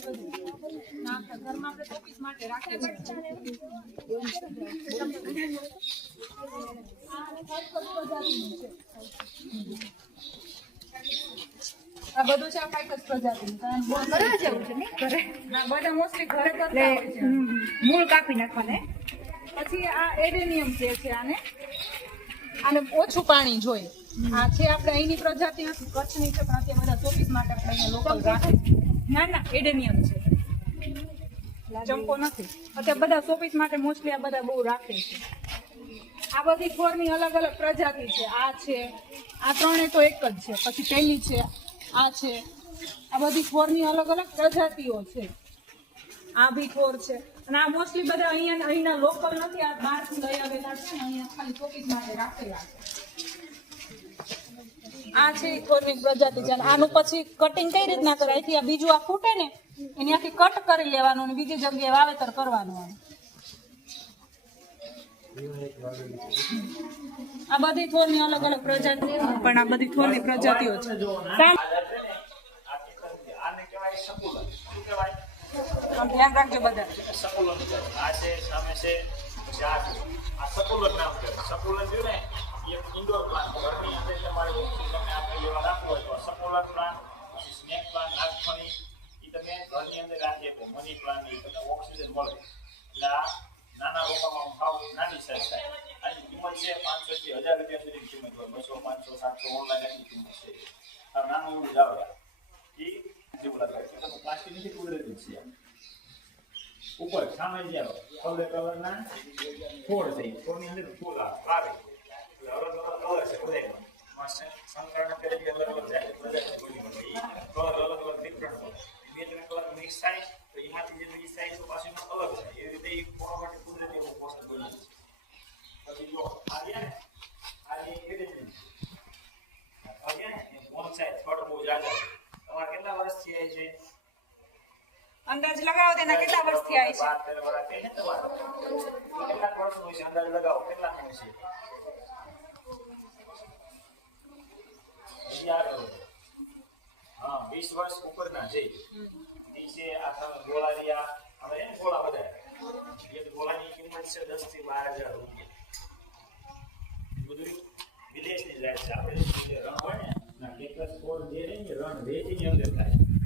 આપણે રાખીએ આ બધું છે આ ફાઇકસ પ્રજાતિનું. કારણ જેવું છે? નહીં ઘરે બધા મોસ્ટલી ઘરે મૂળ કાપી નાખવાને પછી આ એડેનિયમ જે છે આને આને ઓછું પાણી જોઈએ આ છે આપણે અહીંની પ્રજાતિ નથી કચ્છની છે પણ અત્યારે બધા ચોવીસ માટે આપણે લોકલ રાખે ના ના, એડેનિયમ છે. ચંપો નથી. અત્યારે બધા ચોવીસ માટે મોસ્ટલી આ બધા બહુ રાખે છે. આ બધી ફોરની અલગ અલગ પ્રજાતિ છે. આ છે, આ ત્રણે તો એક જ છે. પછી પેલી છે, આ છે. આ બધી ફોરની અલગ અલગ પ્રજાતિઓ છે. આ બી ફોર છે. અને આ મોસ્ટલી બધા અહીંયા, અહીંના લોકલ નથી. આ બહારથી લઈ આવેલા છે અહીંયા ખાલી ચોવીસ માટે રાખેલા છે. આ છે ઈ પ્રજાતિ છે. આનું પછી કટિંગ કઈ રીતના કરે? અહીંથી આ બીજું આ ફૂટે ને, એની આખી કટ કરી લેવાનું અને બીજી જગ્યાએ વાવેતર કરવાનું. આ બધી થોરની અલગ અલગ પ્રજાતિઓ પણ આ બધી થોરની પ્રજાતિઓ છે. ધ્યાન રાખજો બધા. સકુલન આ છે, સામે છે આ સકુલન નામ છે. સકુલન જોયું ને? એ ઇન્ડોર પ્લાન્ટ ઘરની અંદર તમારે તમે આપણે લેવા રાખવું હોય તો સકુલન પ્લાન્ટ પછી સ્નેક પ્લાન્ટ નાગફણી એ તમે ઘરની અંદર રાખીએ તો મની પ્લાન્ટ એ તમને ઓક્સિજન મળે એટલે આ નાના રોપામાં ભાવ નાની સાઈઝ થાય આની કિંમત છે પાંચસો થી હજાર રૂપિયા સુધીની કિંમત હોય બસો પાંચસો સાતસો ઓનલાઈન એટલી કિંમત છે આ નાનું એવું જાવડા એ જેવું લાગે પ્લાસ્ટિક નથી કુદરતી છે. ઉપર સામે જે કલર કલરના છોડ છે છોડની અંદર ફૂલ આવે અંદાજ લગાવો તેના કેટલા વર્ષથી આવી છે? કેટલા વર્ષ હોય છે? અંદાજ લગાવો, કેટલા હોય છે? એક ને, ના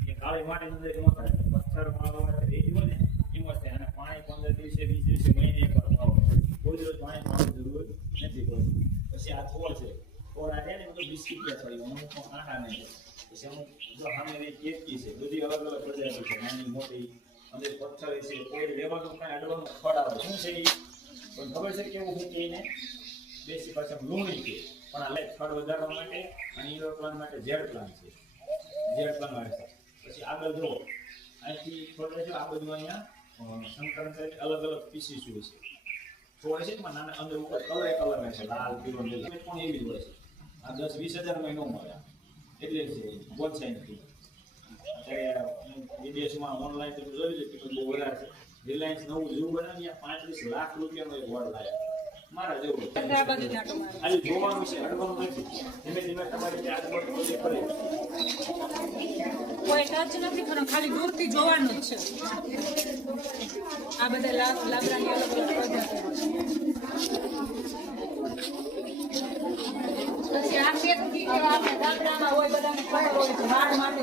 ને કાળી માટીની અંદર એમાં થાય. પથ્થર માળો રેતી ને થાય. અને પાણી પંદર દિવસે, વીસ મહિને દિવસ પાણી જરૂર નથી પડતી. પછી આ આ છે. નહીં પછી અમુક જો સામે કેતકી છે બધી અલગ અલગ પ્રજાતિ છે નાની મોટી અંદર પથ્થર છે કોઈ લેવાનું કાંઈ અડવાનું આવે શું છે એ પણ ખબર છે કેવું છે કે એને દેશી પાછા લૂણી છે પણ આ લાઈટ ફળ વધારવા માટે અને ઇન્ડોર માટે ઝેડ પ્લાન્ટ છે ઝેડ પ્લાન આવે છે પછી આગળ જો અહીંથી આ બધું અહીંયા સંકરણ કરીને અલગ અલગ પીસીસ હોય છે થોડે છે પણ નાના અંદર ઉપર કલર કલર છે લાલ પીળો પણ એવી હોય છે? આ દસ વીસ હજારમાં મહિનો મળ્યા. એટલે છે બોનસાઈની અત્યારે વિદેશમાં ઓનલાઈન તમે જોઈ લે કે બહુ વધારે છે. રિલાયન્સ નવું જૂ બનાવી પાંત્રીસ લાખ રૂપિયાનો એક વોર્ડ લાવ્યા મારા જેવું બધા આ બધું ત્યાં તમારે. ખાલી જોવાનું છે અડવાનું નથી. ધીમે ધીમે તમારી જે આગળ કોઈ ટચ નથી કરવાનું ખાલી દૂરથી જોવાનું જ છે. આ બધા લાભ લાકડાની અલગ અલગ પ્રજાતિઓ છે પછી આ ખેતથી કેવા આપણે ગામડામાં છે માટે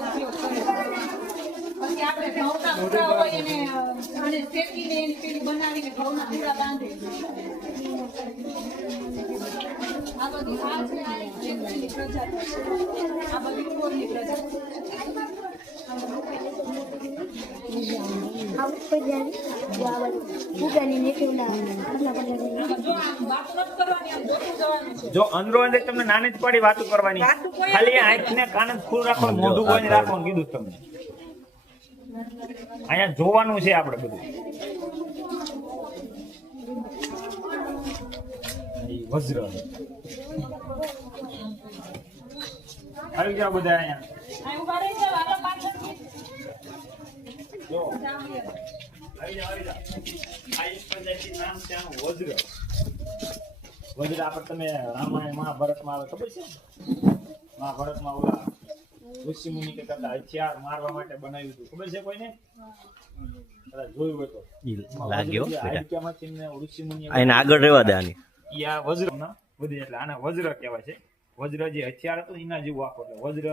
પછી આપણે ઘઉંના પૂરા હોય એને અને શેકીને એની પેલી બનાવીને ઘઉંના પૂરા બાંધે. આ બધી આ છે આ બધી કોરની પ્રજાતિ આ ઉપર જાય જો આ બાજુ ફૂગાની નીચે ઓલા આટલા બધા જો આમ વાત નથી કરવાની આમ જોતું જવાનું છે જો અંદરો અંદર તમને નાની જ પાડી વાતો કરવાની. ખાલી આંખ ને કાન જ ખુલ્લું રાખો મોઢું કોઈ રાખવાનું કીધું તમને. અહીંયા જોવાનું છે આપણે બધું. વજ્ર. આવી ગયા બધા અહીંયા. વજ્ર વજ્ર આપણે તમે રામાયણ મહાભારતમાં આવે ખબર છે મહાભારતમાં ઓલા ઋષિ મુનિ કે કરતા હથિયાર મારવા માટે બનાવ્યું હતું ખબર છે કોઈને જોયું હોય તો લાગ્યો હાડક્યામાંથી ઋષિ એને આગળ રહેવા દે આની. ઈ આ વજ્ર ના વધી એટલે આને વજ્ર કહેવાય છે. વજ્ર જે હથિયાર હતું એના જેવું આખો એટલે વજ્ર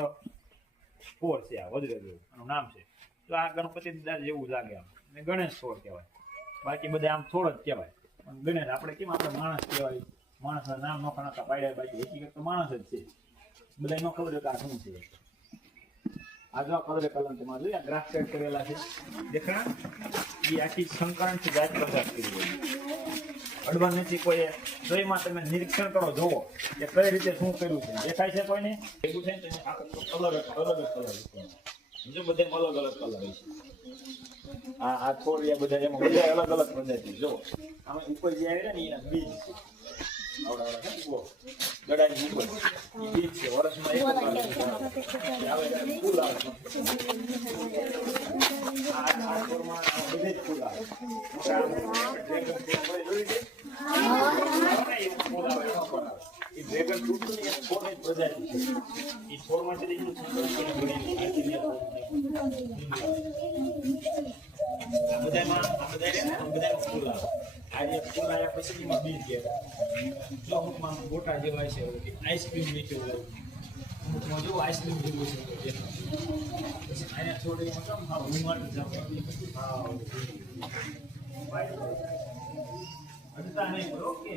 ફોર છે આ વજ્ર જેવું. આનું નામ છે. તો આ ગણપતિ દાદા જેવું લાગે આમ. અને ગણેશ છોડ કહેવાય. બાકી બધા આમ છોડ જ કહેવાય. પણ ગણેશ આપણે કેમ આપણે માણસ કહેવાય? માણસના નામ નોખા પાડ્યા બાકી હકીકત તો માણસ જ છે. બધા નો ખબર કે આ શું છે. આ જો કલરે કલમ તમારે જોઈએ ગ્રાફ સેટ કરેલા છે. દેખા એ આખી સંકરણથી જાત પ્રકાશ કરી હોય અડવા નથી કોઈ જોઈમાં તમે નિરીક્ષણ કરો જોવો કે કઈ રીતે શું કર્યું છે. દેખાય છે કોઈને? ભેગું છે ને આખો અલગ કલર અલગ જ કલર અલગ અલગ કલર છે આ આ થોડિયા બધા એમાં બધા અલગ અલગ પ્રજાતિ જો આમાં ઉપર જે આવે ને એના બીજ ફૂલ બધે આવે. Dragon fruit છે આઈસ્ક્રીમ નીચે અમુકમાં જો આઈસ્ક્રીમ જેવું છે પછી અહીંયા થોડી હા ઉમર જાવ હા નહીં બરો કે